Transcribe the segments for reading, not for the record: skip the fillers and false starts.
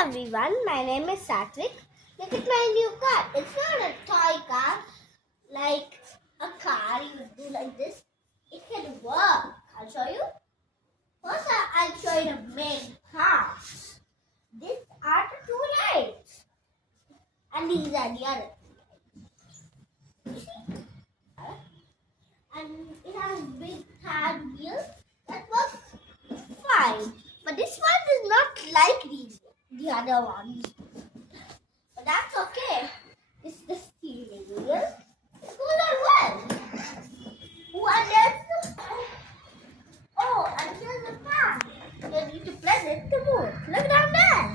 everyone, my name is Sathvik. Look at my new car. It's not a toy car like a car you would do like this. It can work. I'll show you. First, I'll show you the main parts. These are the two lights, and these are the other. You see? And it has big third wheels that works fine. But this one is not like the other ones. But that's okay. This is the steering wheel. It goes on well. Oh, and there's and here's the fan. You need to press it to move. Look down there.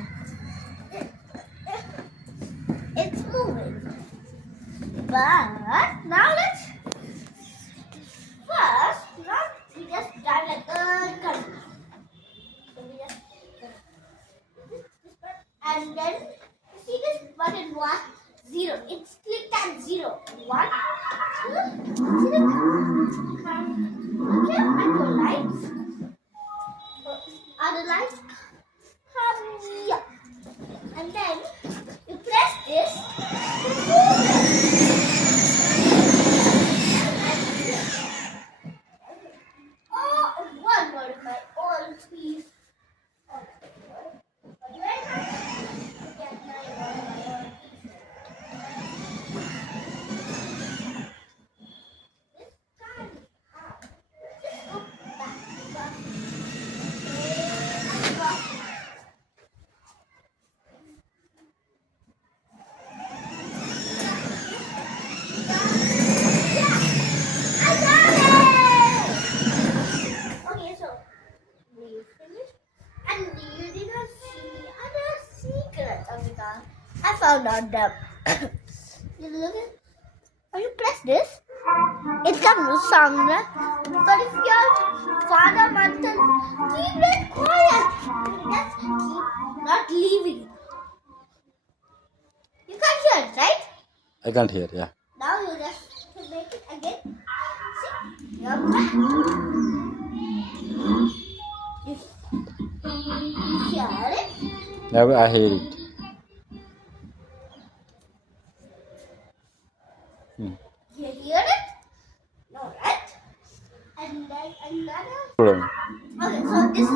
It's moving. But now we just drive like a gun. So we just and then you see this button 1, 0. It's clicked at 0. 1, 2, 0. Okay, and the lights. Other lights come here. And then you press this to move it. Oh, and one more of my old piece. I found out that you look at when you press this, it comes to Sandra. But if your father wants to keep it quiet, just keep not leaving. You can't hear it, right? I can't hear, yeah. Now you just make it again. See? You're back. You hear it? Now I hear it. You hear it? No, right? And then another. Problem. Okay, so this